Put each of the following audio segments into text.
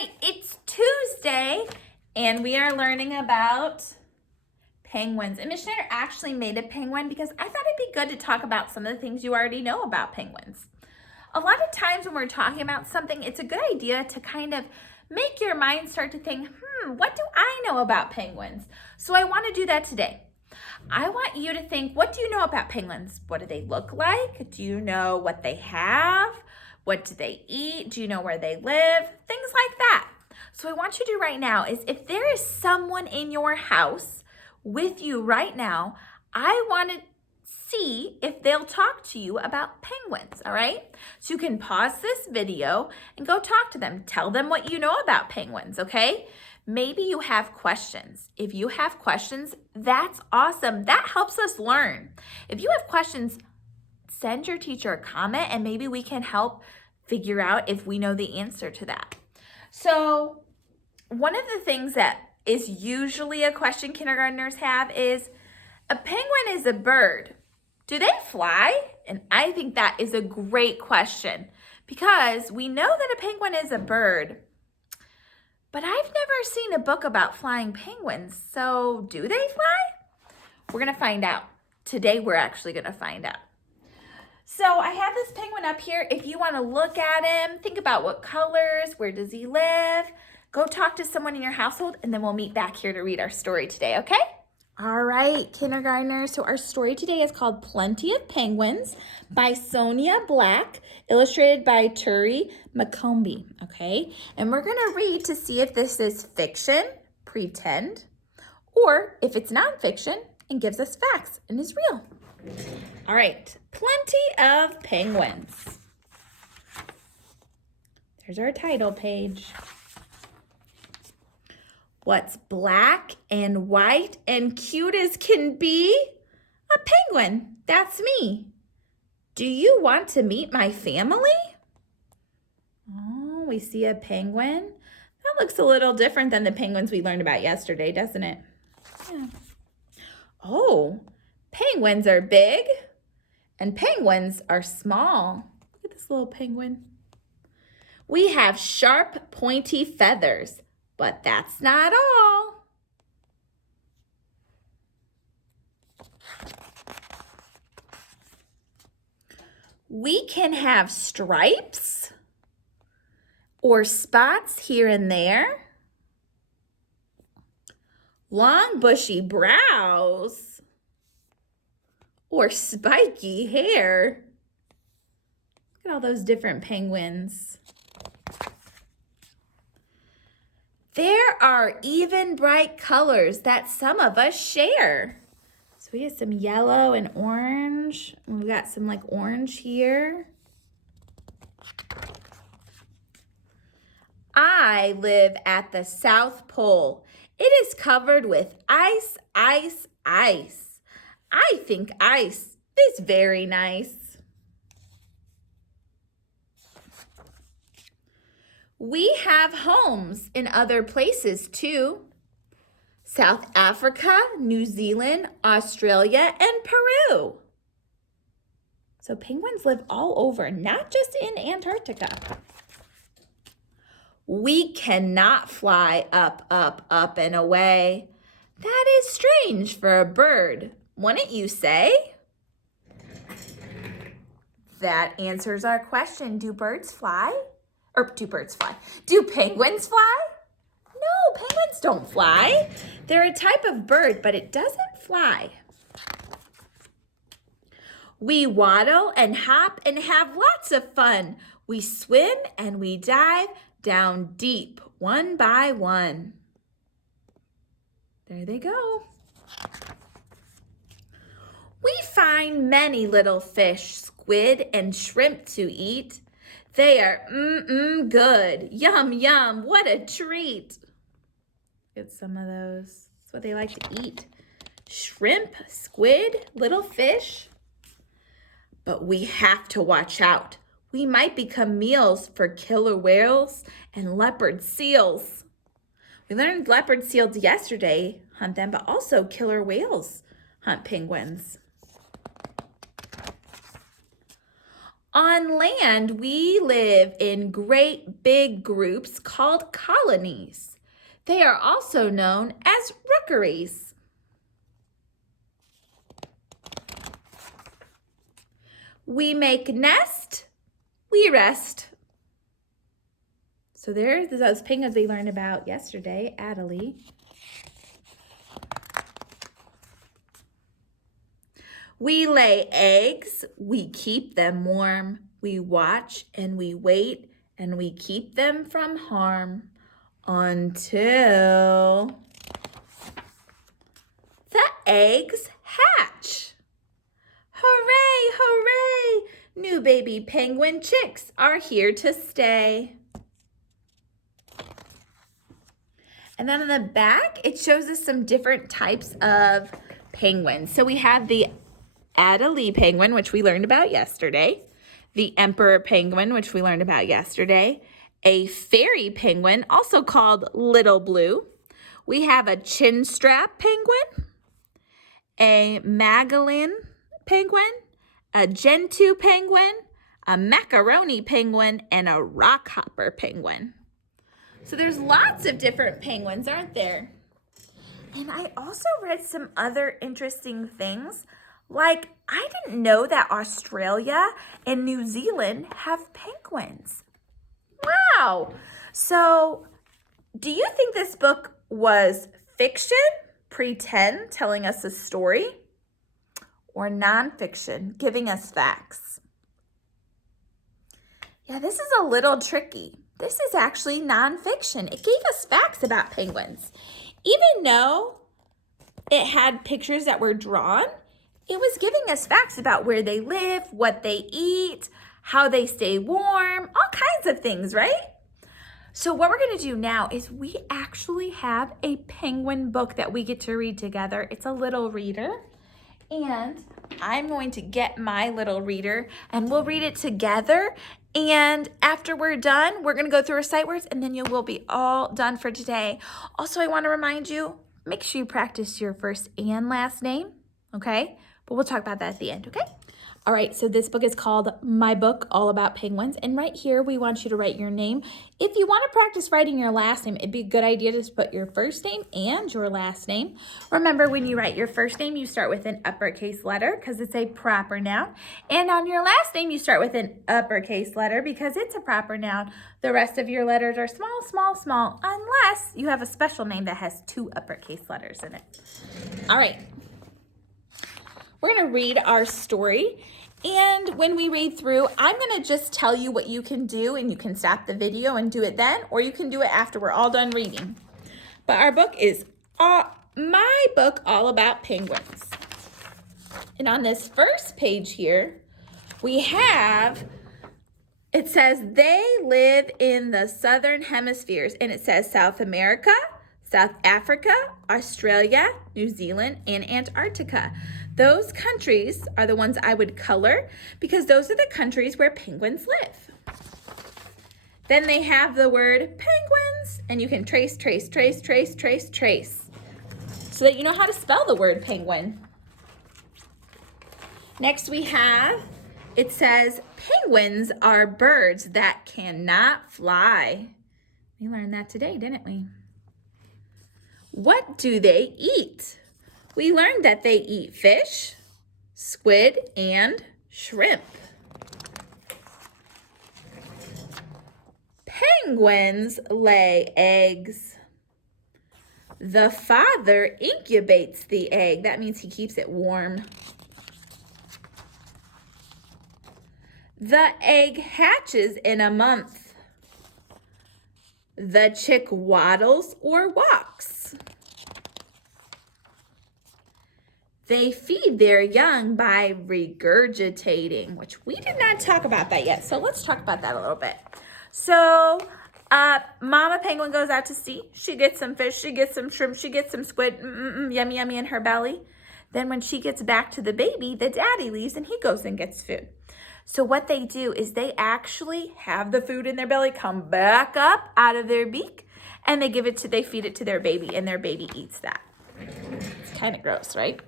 right, it's Tuesday, and we are learning about penguins. And Miss Schneider actually made a penguin because I thought it'd be good to talk about some of the things you already know about penguins. A lot of times when we're talking about something, it's a good idea to kind of make your mind start to think, what do I know about penguins? So I want to do that today. I want you to think, what do you know about penguins? What do they look like? Do you know what they have? What do they eat? Do you know where they live? Things like that. So what I want you to do right now is if there is someone in your house with you right now, I want to see if they'll talk to you about penguins, all right? So you can pause this video and go talk to them. Tell them what you know about penguins, okay? Maybe you have questions. If you have questions, that's awesome. That helps us learn. If you have questions, send your teacher a comment and maybe we can help figure out if we know the answer to that. So one of the things that is usually a question kindergartners have is, a penguin is a bird. Do they fly? And I think that is a great question because we know that a penguin is a bird, but I've never seen a book about flying penguins. So do they fly? We're going to find out. Today we're actually going to find out. So I have this penguin up here. If you want to look at him, think about what colors, where does he live? Go talk to someone in your household and then we'll meet back here to read our story today, okay? All right, kindergartners. So our story today is called Plenty of Penguins by Sonia Black, illustrated by Turi McCombie, okay? And we're gonna read to see if this is fiction, pretend, or if it's nonfiction and gives us facts and is real. All right, Plenty of Penguins. There's our title page. What's black and white and cute as can be? A penguin, that's me. Do you want to meet my family? Oh, we see a penguin. That looks a little different than the penguins we learned about yesterday, doesn't it? Yeah. Oh, penguins are big and penguins are small. Look at this little penguin. We have sharp, pointy feathers. But that's not all. We can have stripes or spots here and there. Long bushy brows or spiky hair. Look at all those different penguins. There are even bright colors that some of us share. So we have some yellow and orange. We've got some like orange here. I live at the South Pole. It is covered with ice, ice, ice. I think ice is very nice. We have homes in other places too. South Africa, New Zealand, Australia, and Peru. So penguins live all over, not just in Antarctica. We cannot fly up, up, up and away. That is strange for a bird, wouldn't you say? That answers our question. Do birds fly? Or do birds fly? Do penguins fly? No, penguins don't fly. They're a type of bird, but it doesn't fly. We waddle and hop and have lots of fun. We swim and we dive down deep, one by one. There they go. We find many little fish, squid, and shrimp to eat. They are good. Yum, yum. What a treat. Get some of those. That's what they like to eat. Shrimp, squid, little fish. But we have to watch out. We might become meals for killer whales and leopard seals. We learned leopard seals yesterday hunt them, but also killer whales hunt penguins. On land, we live in great big groups called colonies. They are also known as rookeries. We make nest, we rest. So there's those penguins we learned about yesterday, Adelie. We lay eggs, we keep them warm. We watch and we wait and we keep them from harm until the eggs hatch. Hooray, hooray! New baby penguin chicks are here to stay. And then on the back, it shows us some different types of penguins. So we have the Adelie penguin, which we learned about yesterday. The emperor penguin, which we learned about yesterday. A fairy penguin, also called Little Blue. We have a chinstrap penguin. A Magellan penguin. A Gentoo penguin. A macaroni penguin. And a rockhopper penguin. So there's lots of different penguins, aren't there? And I also read some other interesting things. Like, I didn't know that Australia and New Zealand have penguins. Wow. So, do you think this book was fiction, pretend, telling us a story, or nonfiction, giving us facts? Yeah, this is a little tricky. This is actually nonfiction. It gave us facts about penguins. Even though it had pictures that were drawn, it was giving us facts about where they live, what they eat, how they stay warm, all kinds of things, right? So what we're going to do now is we actually have a penguin book that we get to read together. It's a little reader. And I'm going to get my little reader and we'll read it together. And after we're done, we're going to go through our sight words and then you will be all done for today. Also, I want to remind you, make sure you practice your first and last name, okay? But we'll talk about that at the end, okay? All right, so this book is called My Book All About Penguins. And right here, we want you to write your name. If you want to practice writing your last name, it'd be a good idea to just put your first name and your last name. Remember, when you write your first name, you start with an uppercase letter because it's a proper noun. And on your last name, you start with an uppercase letter because it's a proper noun. The rest of your letters are small, small, small, unless you have a special name that has 2 uppercase letters in it. All right. We're going to read our story, and when we read through, I'm going to just tell you what you can do, and you can stop the video and do it then, or you can do it after we're all done reading. But our book is My Book All About Penguins. And on this first page here, we have, it says they live in the southern hemispheres, and it says South America, South Africa, Australia, New Zealand, and Antarctica. Those countries are the ones I would color because those are the countries where penguins live. Then they have the word penguins, and you can trace, trace, trace, trace, trace, trace, so that you know how to spell the word penguin. Next we have, it says penguins are birds that cannot fly. We learned that today, didn't we? What do they eat? We learned that they eat fish, squid, and shrimp. Penguins lay eggs. The father incubates the egg. That means he keeps it warm. The egg hatches in a month. The chick waddles or walks. They feed their young by regurgitating, which we did not talk about that yet. So let's talk about that a little bit. So Mama Penguin goes out to sea. She gets some fish, she gets some shrimp, she gets some squid, yummy, yummy in her belly. Then when she gets back to the baby, the daddy leaves and he goes and gets food. So what they do is they actually have the food in their belly come back up out of their beak, and they feed it to their baby, and their baby eats that. It's kind of gross, right?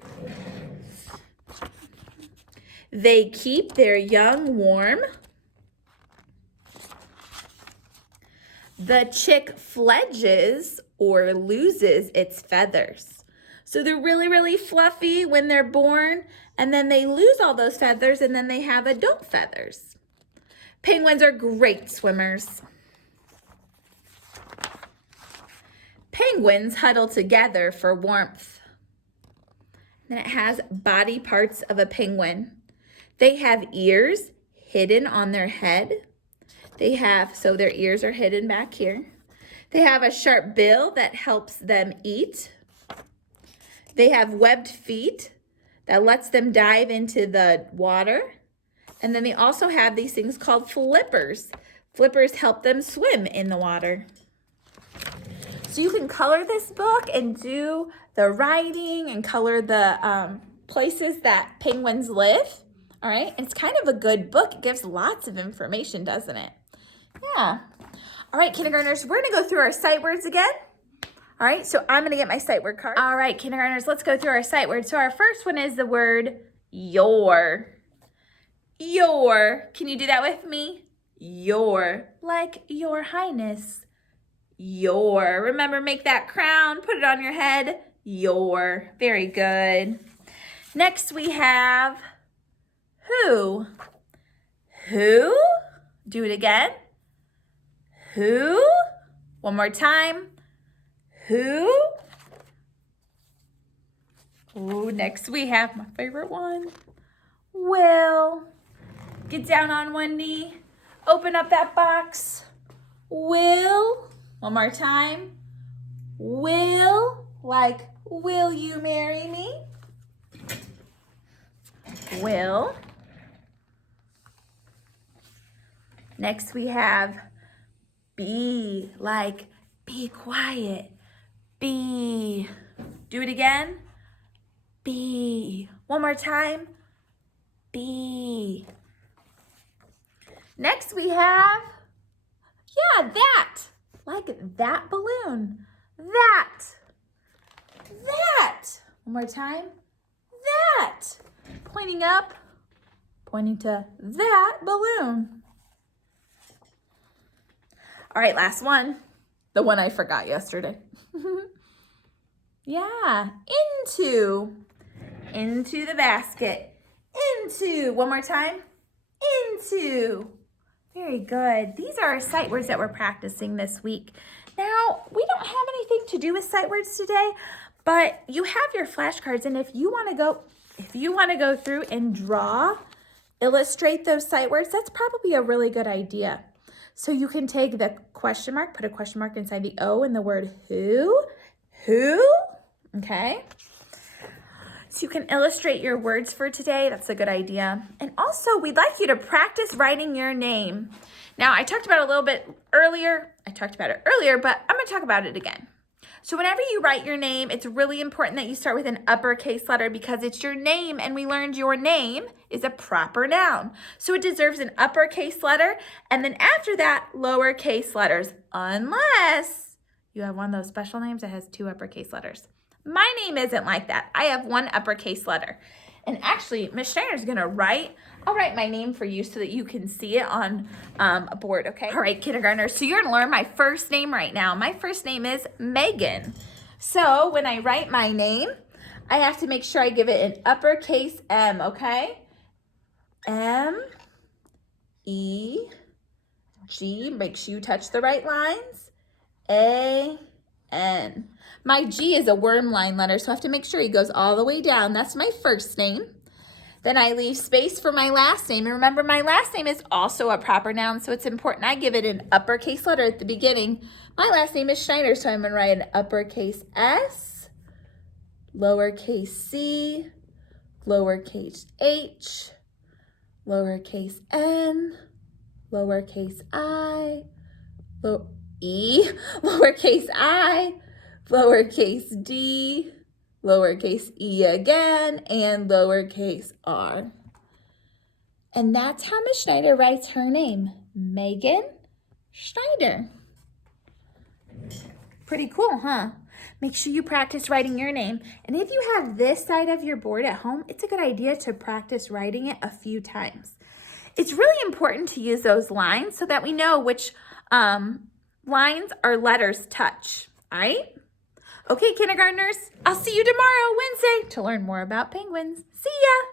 They keep their young warm The chick fledges or loses its feathers. So they're really, really fluffy when they're born, and then they lose all those feathers, and then they have adult feathers. Penguins are great swimmers. Penguins huddle together for warmth. Then it has body parts of a penguin. They have ears hidden on their head. So their ears are hidden back here. They have a sharp bill that helps them eat. They have webbed feet that lets them dive into the water. And then they also have these things called flippers. Flippers help them swim in the water. So you can color this book and do the writing and color the places that penguins live. All right, it's kind of a good book. It gives lots of information, doesn't it? Yeah. All right, kindergartners, we're gonna go through our sight words again. All right, so I'm gonna get my sight word card. All right, kindergartners, let's go through our sight words. So our first one is the word your. Your. Can you do that with me? Your. Like your highness. Your. Remember, make that crown, put it on your head. Your. Very good. Next we have who. Who? Do it again. Who? One more time. Who? Ooh, next we have my favorite one. Will. Get down on one knee. Open up that box. Will. One more time. Will. Like, will you marry me? Will. Next we have be. Like, be quiet. Be. Do it again. Be. One more time. Be. Next we have, that. Like that balloon. That. That. One more time. That. Pointing up, pointing to that balloon. All right, last one. The one I forgot yesterday. Yeah, into. Into the basket. Into. One more time. Into. Very good. These are our sight words that we're practicing this week. Now, we don't have anything to do with sight words today, but you have your flashcards, and if you want to go through and illustrate those sight words, that's probably a really good idea. So you can take the question mark, put a question mark inside the O in the word who, okay? So you can illustrate your words for today. That's a good idea. And also, we'd like you to practice writing your name. Now, I talked about it a little bit earlier. but I'm going to talk about it again. So whenever you write your name, it's really important that you start with an uppercase letter because it's your name, and we learned your name is a proper noun. So it deserves an uppercase letter, and then after that, lowercase letters, unless you have one of those special names that has 2 uppercase letters. My name isn't like that. I have 1 uppercase letter. And actually, Miss Schneider's gonna I'll write my name for you so that you can see it on a board, okay? All right, kindergartners, so you're gonna learn my first name right now. My first name is Megan. So when I write my name, I have to make sure I give it an uppercase M, okay? M-E-G, make sure you touch the right lines. A-N. My G is a worm line letter, so I have to make sure he goes all the way down. That's my first name. Then I leave space for my last name. And remember, my last name is also a proper noun, so it's important I give it an uppercase letter at the beginning. My last name is Schneider, so I'm going to write an uppercase S, lowercase c, lowercase h, lowercase n, lowercase I, lowercase I, lowercase d, lowercase e again, and lowercase r. And that's how Miss Schneider writes her name, Megan Schneider. Pretty cool, huh? Make sure you practice writing your name. And if you have this side of your board at home, it's a good idea to practice writing it a few times. It's really important to use those lines so that we know which lines or letters touch. All right? Okay, kindergartners, I'll see you tomorrow, Wednesday, to learn more about penguins. See ya!